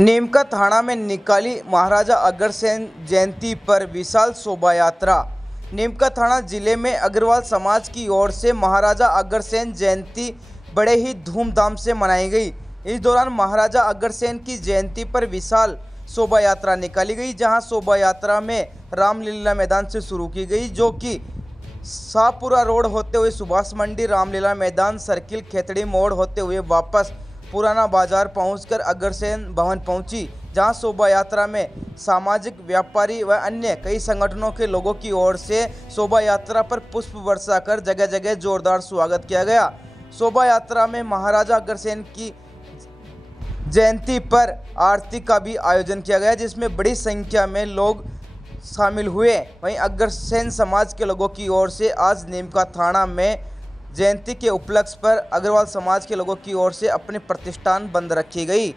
नीमका थाना में निकाली महाराजा अग्रसेन जयंती पर विशाल शोभा यात्रा। नीमका थाना जिले में अग्रवाल समाज की ओर से महाराजा अग्रसेन जयंती बड़े ही धूमधाम से मनाई गई। इस दौरान महाराजा अग्रसेन की जयंती पर विशाल शोभा यात्रा निकाली गई, जहां शोभा यात्रा में रामलीला मैदान से शुरू की गई, जो कि शाहपुरा रोड होते हुए सुभाष मंडी, रामलीला मैदान सर्किल, खेतड़ी मोड़ होते हुए वापस पुराना बाजार पहुंचकर अग्रसेन भवन पहुंची, जहां शोभा यात्रा में सामाजिक, व्यापारी व अन्य कई संगठनों के लोगों की ओर से शोभा यात्रा पर पुष्प वर्षा कर जगह जगह जोरदार स्वागत किया गया। शोभा यात्रा में महाराजा अग्रसेन की जयंती पर आरती का भी आयोजन किया गया, जिसमें बड़ी संख्या में लोग शामिल हुए। वहीं अग्रसेन समाज के लोगों की ओर से आज नीमका थाना में जयंती के उपलक्ष्य पर अग्रवाल समाज के लोगों की ओर से अपने प्रतिष्ठान बंद रखी गई।